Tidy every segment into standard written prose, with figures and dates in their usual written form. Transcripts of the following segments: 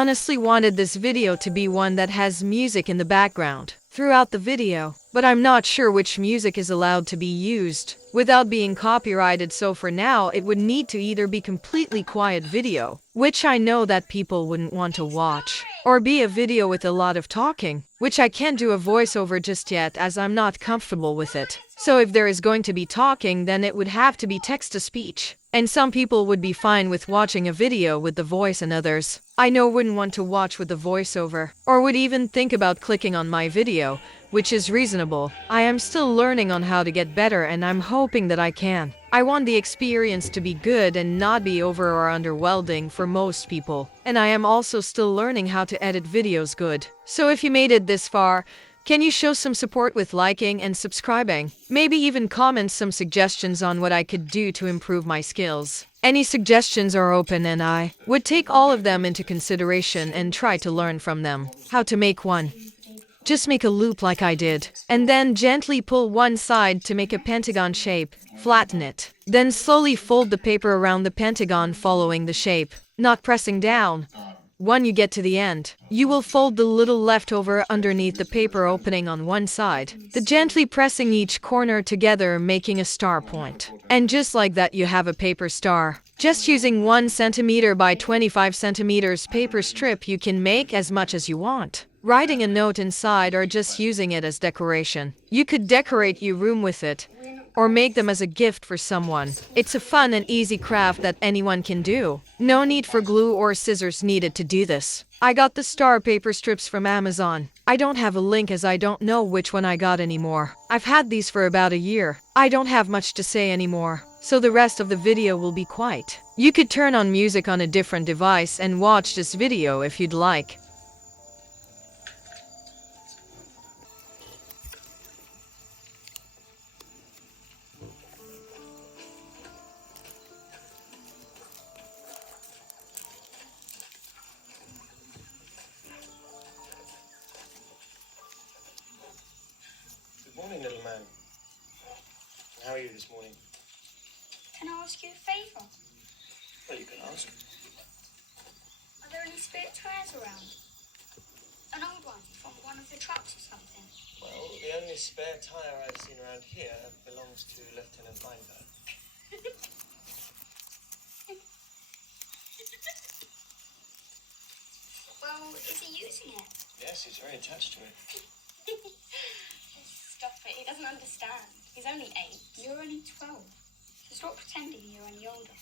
honestly wanted this video to be one that has music in the background throughout the video, but I'm not sure which music is allowed to be used without being copyrighted, so for now it would need to either be completely quiet video, which I know that people wouldn't want to watch, or be a video with a lot of talking, which I can't do a voiceover just yet as I'm not comfortable with it. So if there is going to be talking, then it would have to be text-to-speech. And some people would be fine with watching a video with the voice, and others I know wouldn't want to watch with the voiceover, or would even think about clicking on my video, which is reasonable. I am still learning on how to get better, and I'm hoping that I can. I want the experience to be good and not be over or underwhelming for most people. And I am also still learning how to edit videos good. So if you made it this far, can you show some support with liking and subscribing? Maybe even comment some suggestions on what I could do to improve my skills. Any suggestions are open, and I would take all of them into consideration and try to learn from them. How to make one. Just make a loop like I did, and then gently pull one side to make a pentagon shape. Flatten it. Then slowly fold the paper around the pentagon following the shape, not pressing down. When you get to the end, you will fold the little leftover underneath the paper opening on one side, gently pressing each corner together, making a star point. And just like that, you have a paper star. Just using 1 centimeter by 25 centimeters paper strip, you can make as much as you want. Writing a note inside or just using it as decoration. You could decorate your room with it, or make them as a gift for someone. It's a fun and easy craft that anyone can do. No need for glue or scissors needed to do this. I got the star paper strips from Amazon. I don't have a link as I don't know which one I got anymore. I've had these for about a year. I don't have much to say anymore, so the rest of the video will be quiet. You could turn on music on a different device and watch this video if you'd like. Good morning, little man. How are you this morning? Can I ask you a favour? Well, you can ask. Are there any spare tyres around? An old one from one of the trucks or something? Well, the only spare tyre I've seen around here belongs to Lieutenant Lineberg. Well, is he using it? Yes, he's very attached to it. Stop it, he doesn't understand. He's only 8. You're only 12. So stop pretending you're any older.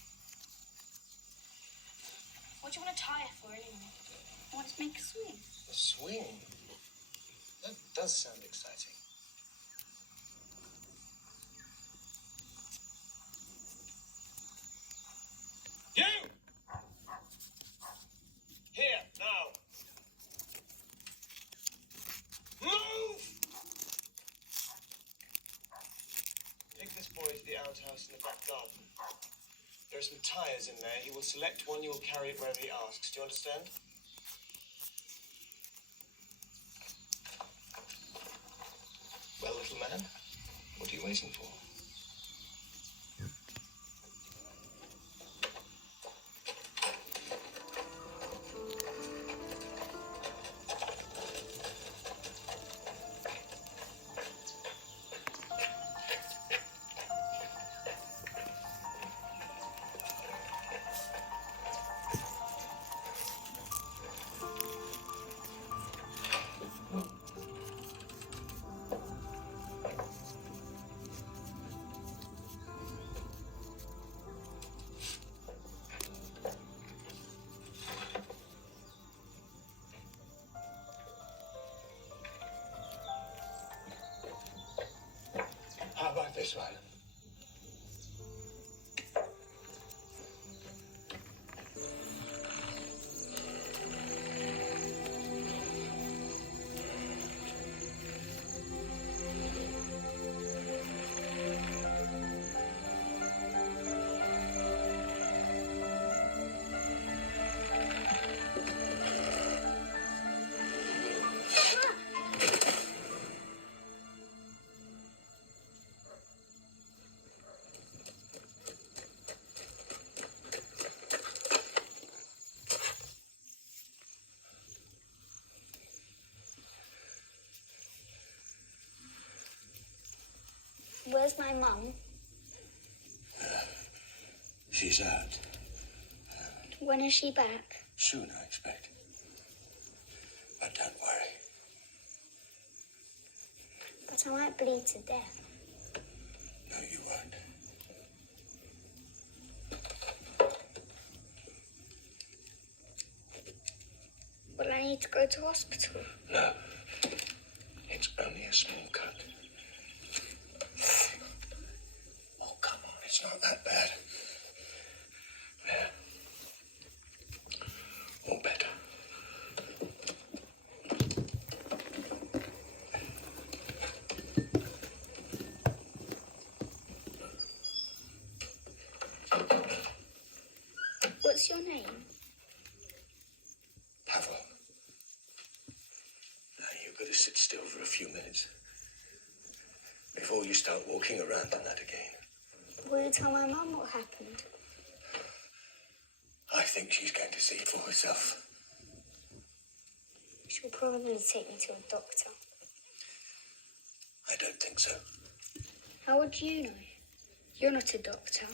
What do you want a tyre for anyway? I want to make a swing. A swing? That does sound exciting. You! Here, now! Move! Take this boy to the outhouse in the back garden. There are some tyres in there. He will select one. You will carry it wherever he asks. Do you understand? Well, little man, what are you waiting for? How about this one? Where's my mum? She's out. When is she back? Soon, I expect. But don't worry. But I might bleed to death. No, you won't. Will I need to go to hospital? No. It's only a small cut. Oh, come on. It's not that bad. There. Or better. What's your name? Pavel. Now, you've got to sit still for a few minutes before you start walking around in that again. Will you tell my mum what happened? I think she's going to see it for herself. She'll probably take me to a doctor. I don't think so. How would you know? You're not a doctor.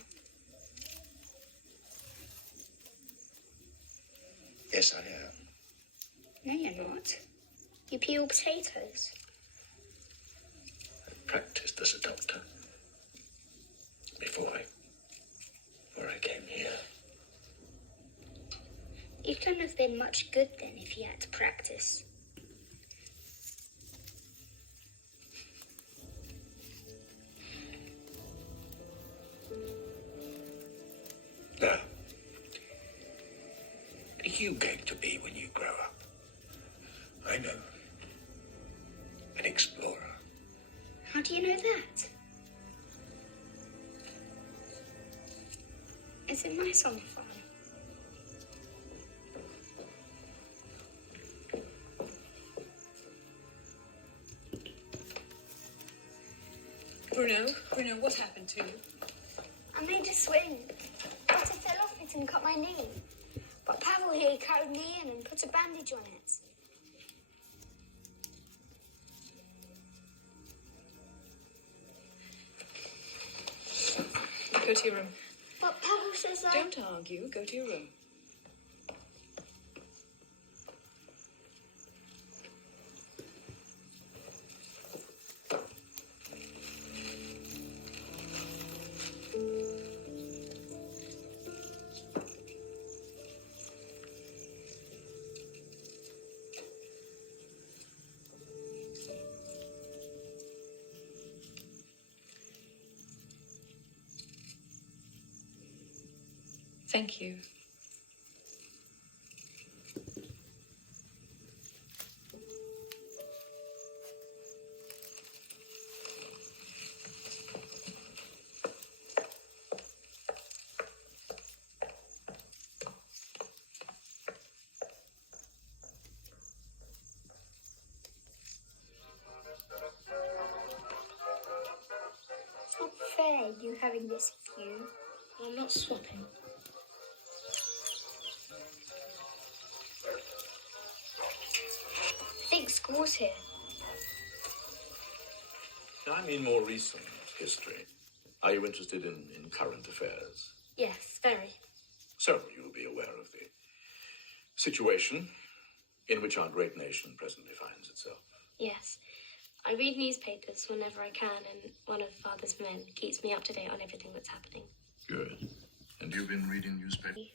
Yes, I am. No, you're not. You peel potatoes. I practiced as a doctor before I came here. You couldn't have been much good then if you had to practice. Now, what are you going to be when you grow up? I know. An explorer. How do you know that? Is it nice on the farm? Bruno, what happened to you? I made a swing, but I fell off it and cut my knee. But Pavel here carried me in and put a bandage on it. Go to your room. But Pavel says Don't argue. Go to your room. Thank you. it's not fair you having this view. I'm not swapping. I think school's here. I mean more recent history. Are you interested in current affairs? Yes, very. So you'll be aware of the situation in which our great nation presently finds itself. Yes. I read newspapers whenever I can, and one of Father's men keeps me up to date on everything that's happening. Good. And you've been reading newspapers?